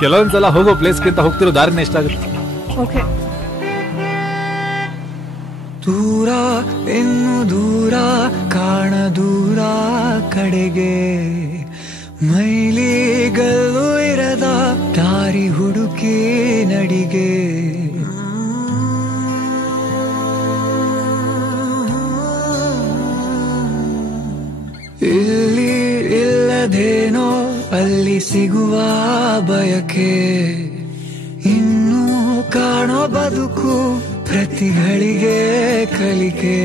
ಕೆಲವೊಂದ್ಸಲ ಹೋಗೋ ಪ್ಲೇಸ್ಗಿಂತ ಹೋಗ್ತಿರೋ ದಾರಿನೇ ಇಷ್ಟ ಆಗುತ್ತೆ. ಓಕೆ. ದೂರ ಇನ್ನು ದೂರ ಕಾಣ ದೂರ ಕಡೆಗೆ ಮೈಲಿಗಲ್ಲು ಇರದ ದಾರಿ ಹುಡುಕಿ ನಡಿಗೆ ಇಲ್ಲಿ ಇಲ್ಲದೇನೋ ಅಲ್ಲಿ ಸಿಗುವ ಬಯಕೆ ಇನ್ನೂ ಕಾಣೋ ಬದುಕು ಪ್ರತಿಗಳಿಗೆ ಕಲಿಕೆ